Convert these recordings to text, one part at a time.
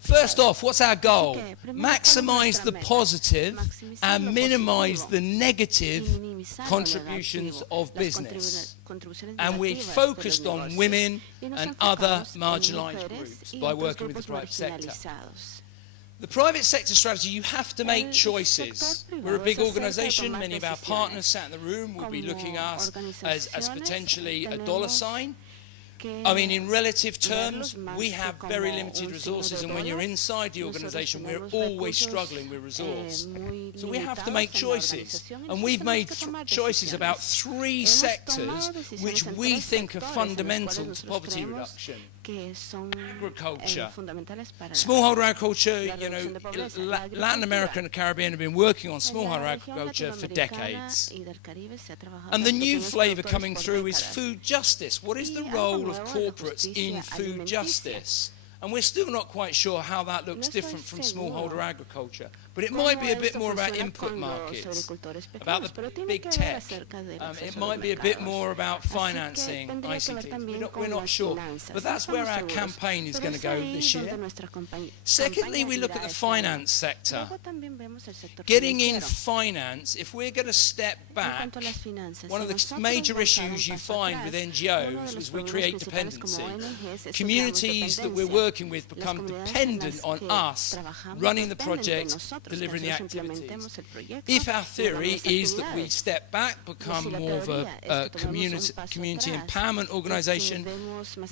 First off, what's our goal? Maximize the positive and minimize the negative contributions of business. And we focused on women and other marginalized groups by working with the private sector. The private sector strategy, you have to make choices. We're a big organisation. Many of our partners sat in the room will be looking at us as potentially a dollar sign. I mean, in relative terms, we have very limited resources, and when you're inside the organisation, we're always struggling with resource. So we have to make choices, and we've made choices about 3 sectors which we think are fundamental to poverty reduction. Agriculture. Smallholder agriculture, you know, Latin America and the Caribbean have been working on smallholder agriculture for decades. And the new flavour coming through is food justice. What is the role of corporates in food justice? And we're still not quite sure how that looks different from smallholder agriculture. But it might be a bit more about input markets, about the big tech. It might be a bit more about financing, ICT. We're not sure. But that's where our campaign is going to go this year. Secondly, we look at the finance sector. Getting in finance, if we're going to step back, one of the major issues you find with NGOs is we create dependency. Communities that we're working with become dependent on us running the project, delivering the activities. If our theory is that we step back, become more of a community empowerment organisation,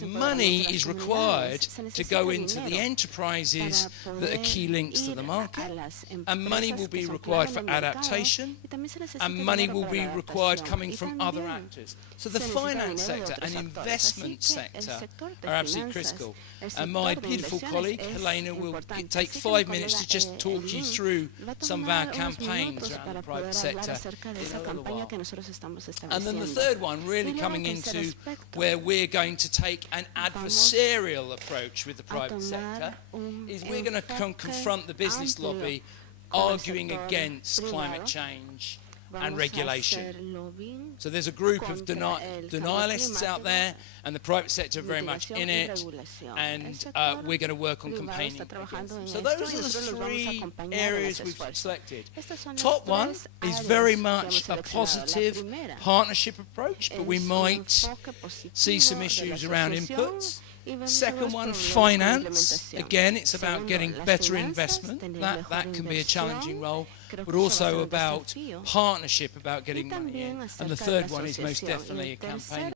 money is required to go into the enterprises that are key links to the market, and money will be required for adaptation, and money will be required coming from other actors. So the finance sector and investment sector are absolutely critical. And my beautiful colleague, Helena, will take 5 minutes to just talk you through some of our campaigns around the private sector in a little while. And then the third one, really coming into where we're going to take an adversarial approach with the private sector, is we're going to confront the business lobby arguing against climate change and regulation. So there's a group of denialists out there, and the private sector are very much in it, and we're going to work on campaigning against them. So those are the 3 areas we've selected. Top one is very much a positive partnership approach, but we might see some issues around inputs. Second one, finance. Again, it's about getting better investment. That can be a challenging role, but also about partnership, about getting money in. And the third one is most definitely a campaign.